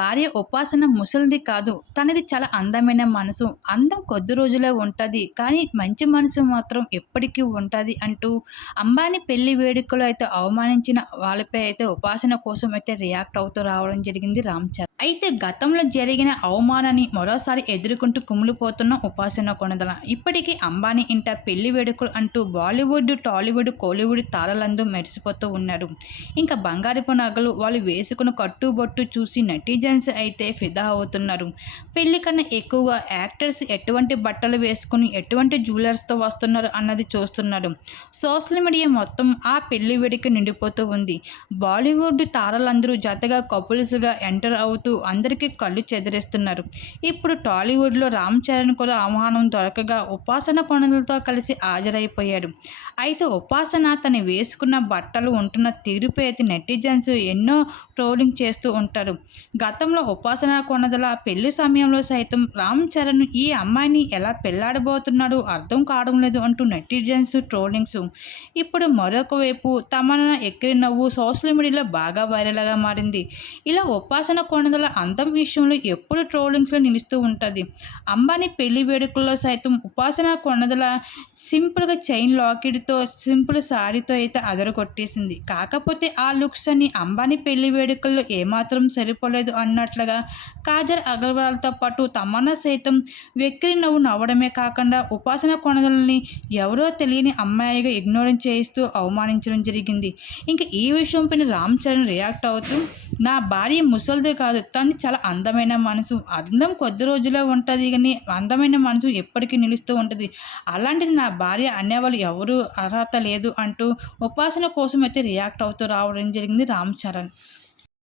భార్య ఉపాసన ముసలిది కాదు. తనది చాలా అందమైన మనసు. అందం కొద్ది రోజులే ఉంటుంది. కానీ మంచి మనసు మాత్రం ఎప్పటికీ ఉంటుంది అంటూ అంబానీ పెళ్ళి వేడుకలో అయితే అవమానించిన వాళ్ళపై అయితే ఉపాసన కోసం అయితే రియాక్ట్ అవుతూ రావడం జరిగింది రామ్ చరణ్. అయితే గతంలో జరిగిన అవమానాన్ని మరోసారి ఎదుర్కొంటూ కుమిలిపోతున్న ఉపాసన కొనదల. ఇప్పటికీ అంబానీ ఇంట పెళ్ళి వేడుకలు అంటూ బాలీవుడ్ టాలీవుడ్ కోలీవుడ్ తారలందు మెరిసిపోతూ ఉన్నారు. ఇంకా బంగారపు నగలు వాళ్ళు వేసుకున్న కట్టుబొట్టు చూసి నెటిజన్స్ అయితే ఫిదా అవుతున్నారు. పెళ్ళి కన్నా ఎక్కువగా యాక్టర్స్ ఎటువంటి బట్టలు వేసుకుని ఎటువంటి జ్యువెలర్స్తో వస్తున్నారు అన్నది చూస్తున్నారు. సోషల్ మీడియా మొత్తం ఆ పెళ్ళి వేడుక నిండిపోతూ ఉంది. బాలీవుడ్ తారలందరూ జతగా కపుల్స్గా ఎంటర్ అవుతూ అందరికీ కళ్ళు చెదిరేస్తున్నారు. ఇప్పుడు టాలీవుడ్లో రామ్ చరణ్ కూడా ఆహ్వానం దొరకగా ఉపాసన కొనలతో కలిసి హాజరైపోయాడు. అయితే ఉపాసన తను వేసుకున్న బట్టలు ఉంటున్న తీరుపై అయితే నెటిజన్స్ ఎన్నో ట్రోలింగ్ చేస్తూ ఉంటారు. గతంలో ఉపాసన కొనదల పెళ్ళి సమయంలో సైతం రామ్ చరణ్ ఈ అమ్మాయిని ఎలా పెళ్ళాడబోతున్నాడు అర్థం కావడం లేదు అంటూ నెటిజన్స్ ట్రోలింగ్స్. ఇప్పుడు మరొక వైపు తమన ఎక్కిరి నవ్వు సోషల్ మీడియాలో బాగా వైరల్గా మారింది. ఇలా ఉపాసన కొనదల అందం విషయంలో ఎప్పుడు ట్రోలింగ్స్లో నిలుస్తూ ఉంటుంది. అంబానీ పెళ్ళి వేడుకల్లో సైతం ఉపాసన కొనదల సింపుల్గా చైన్ లాకెట్తో సింపుల్ సారీతో అయితే అదరగొట్టేసింది. కాకపోతే ఆ లుక్స్ అని అంబానీ పెళ్ళి వేడుకల్లో ఏమాత్రం సరిపోలేదు అన్నట్లుగా కాజల్ అగర్వాల్తో పాటు తమన్నా సైతం వెక్కిరి నవ్వు నవ్వడమే కాకుండా ఉపాసన కొనదలని ఎవరో తెలియని అమ్మాయిగా ఇగ్నోరెన్స్ చేయిస్తూ అవమానించడం జరిగింది. ఇంకా ఈ విషయంపైన రామ్ చరణ్ రియాక్ట్ అవుతూ నా భార్య ముసలిదే కాదు చెప్తాను చాలా అందమైన మనసు. అందం కొద్ది రోజులే ఉంటుంది కానీ అందమైన మనసు ఎప్పటికీ నిలుస్తూ ఉంటుంది. అలాంటిది నా భార్య అనేవాళ్ళు ఎవరు అర్హత లేదు అంటూ ఉపాసన కోసం అయితే రియాక్ట్ అవుతూ రావడం జరిగింది రామ్ చరణ్.